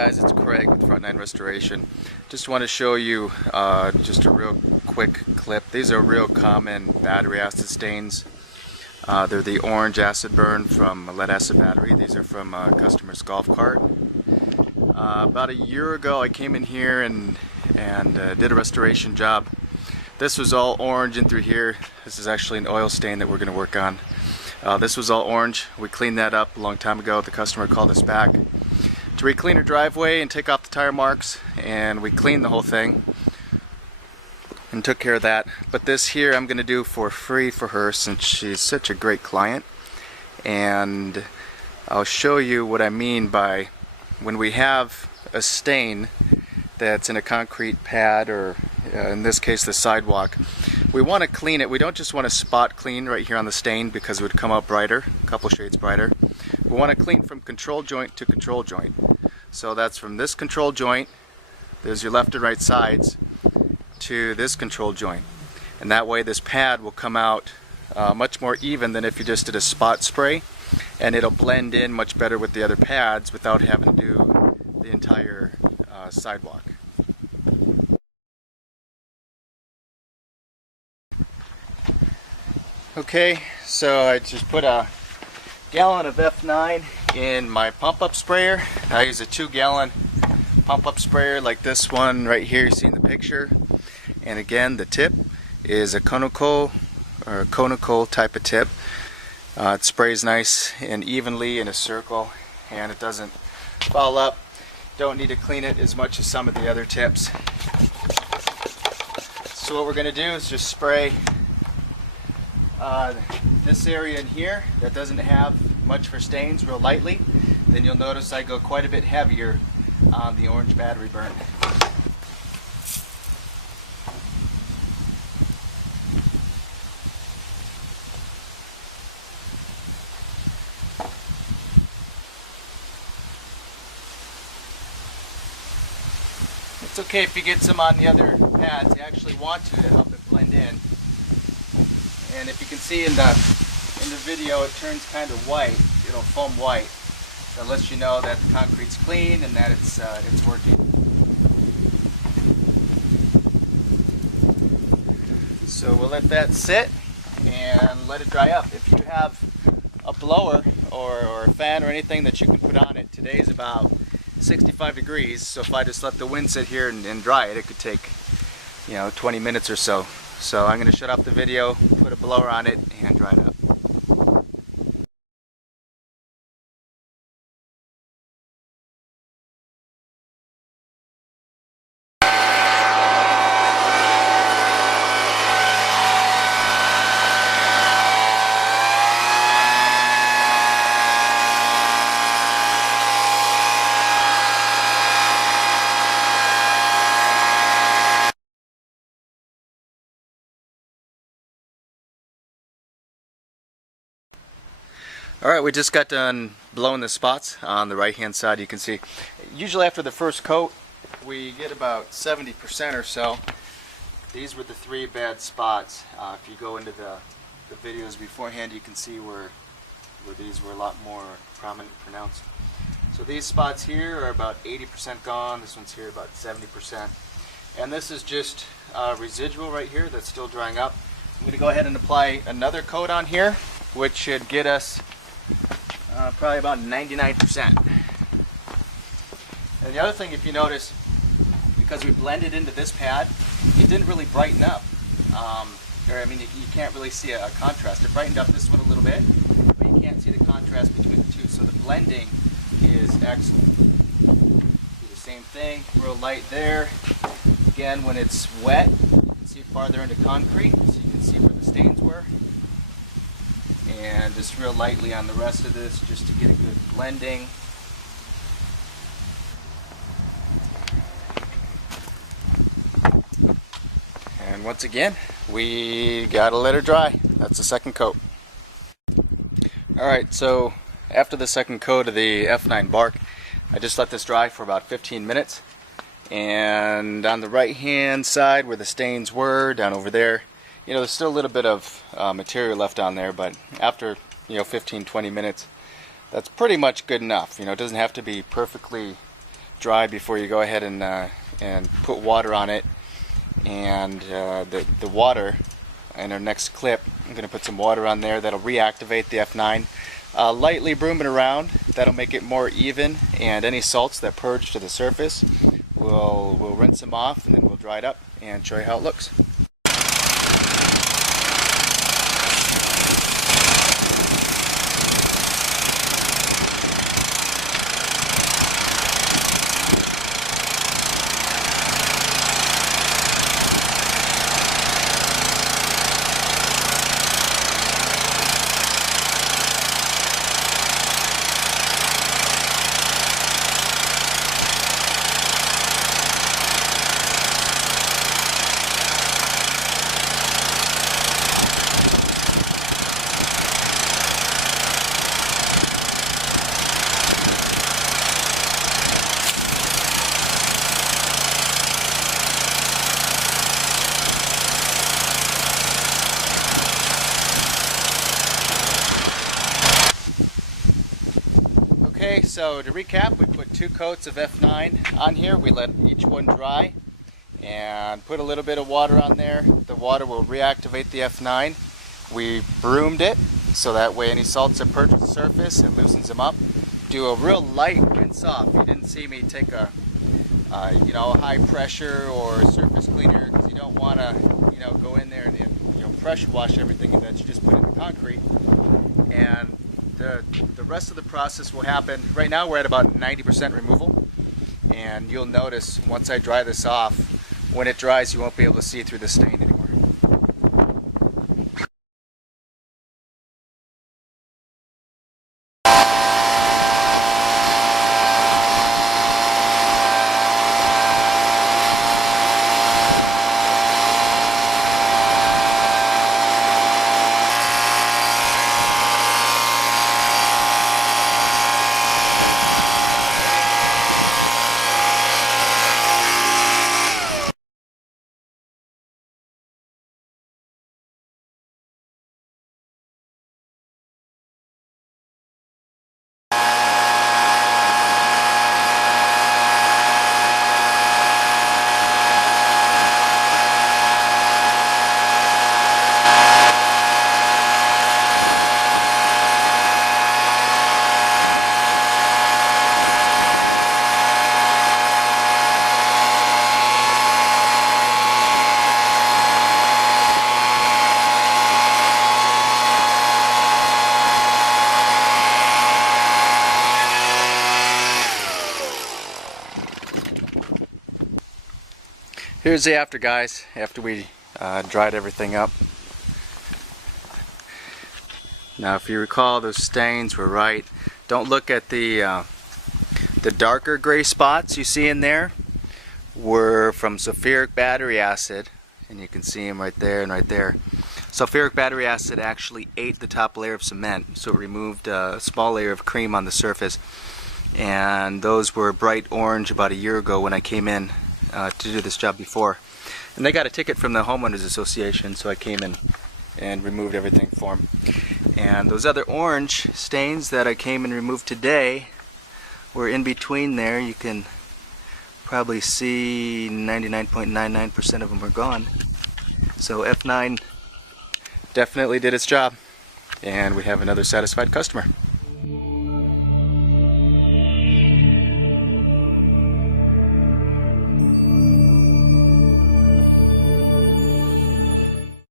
guys, it's Craig with Front9 Restoration. Just want to show you just a real quick clip. These are real common battery acid stains. They're the orange acid burn from a lead acid battery. These are from a customer's golf cart. About a year ago I came in here and did a restoration job. This was all orange in through here. This is actually an oil stain that we're going to work on. This was all orange. We cleaned that up a long time ago. The customer called us back to re-clean her driveway and take off the tire marks, and we cleaned the whole thing and took care of that. But this here I'm going to do for free for her since she's such a great client, and I'll show you what I mean by when we have a stain that's in a concrete pad, or in this case the sidewalk. We want to clean it. We don't just want to spot clean right here on the stain because it would come out brighter, a couple shades brighter. We want to clean from control joint to control joint. So that's from this control joint, there's your left and right sides, to this control joint. And that way this pad will come out much more even than if you just did a spot spray, and it'll blend in much better with the other pads without having to do the entire sidewalk. Okay, so I just put a gallon of F9 in my pump-up sprayer. I use a 2-gallon pump-up sprayer like this one right here you see in the picture. And again, the tip is a conical type of tip. It sprays nice and evenly in a circle, and it doesn't fall up. Don't need to clean it as much as some of the other tips. So what we're going to do is just spray this area in here that doesn't have much for stains real lightly. Then you'll notice I go quite a bit heavier on the orange battery burn. It's okay if you get some on the other pads. You actually want to help it blend in. And if you can see in the video, it turns kind of white. It'll foam white. That lets you know that the concrete's clean and that it's working. So we'll let that sit and let it dry up. If you have a blower or a fan or anything that you can put on it, today's about 65 degrees. So if I just let the wind sit here and dry it, it could take 20 minutes or so. So I'm going to shut off the video, put a blower on it, and dry it up. Alright, we just got done blowing the spots on the right hand side. You can see usually after the first coat we get about 70% or so. These were the 3 bad spots. If you go into the videos beforehand, you can see where these were a lot more prominent, pronounced. So these spots here are about 80% gone. This one's here about 70%. And this is just residual right here that's still drying up. I'm going to go ahead and apply another coat on here, which should get us probably about 99%. And the other thing, if you notice, because we blended into this pad, it didn't really brighten up. You can't really see a contrast. It brightened up this one a little bit, but you can't see the contrast between the two. So the blending is excellent. Do the same thing, real light there. Again, when it's wet, you can see farther into concrete, so you can see where the stains were. And just real lightly on the rest of this, just to get a good blending. And once again, we gotta let her dry. That's the second coat. Alright, so after the second coat of the F9 BARC, I just let this dry for about 15 minutes. And on the right hand side where the stains were, down over there, there's still a little bit of material left on there, but after 15-20 minutes, that's pretty much good enough. It doesn't have to be perfectly dry before you go ahead and put water on it. And the water, in our next clip, I'm going to put some water on there that'll reactivate the F9. Lightly broom it around, that'll make it more even, and any salts that purge to the surface, we'll rinse them off, and then we'll dry it up and show you how it looks. Okay, so to recap, we put 2 coats of F9 on here. We let each one dry and put a little bit of water on there. The water will reactivate the F9. We broomed it so that way any salts that purge the surface, it loosens them up. Do a real light rinse off. You didn't see me take a high pressure or surface cleaner, because you don't want to go in there and pressure wash everything that you just put in the concrete. And the rest of the process will happen. Right now we're at about 90% removal, and you'll notice once I dry this off, when it dries you won't be able to see through the stain anymore. Here's the after, guys, after we dried everything up. Now if you recall, those stains were right. Don't look at the darker gray spots you see in there. Were from sulfuric battery acid, and you can see them right there and right there. Sulfuric battery acid actually ate the top layer of cement, so it removed a small layer of cream on the surface. And those were bright orange about a year ago when I came in to do this job before. And they got a ticket from the Homeowners Association, so I came in and removed everything for them. And those other orange stains that I came and removed today were in between there. You can probably see 99.99% of them are gone. So F9 definitely did its job, and we have another satisfied customer.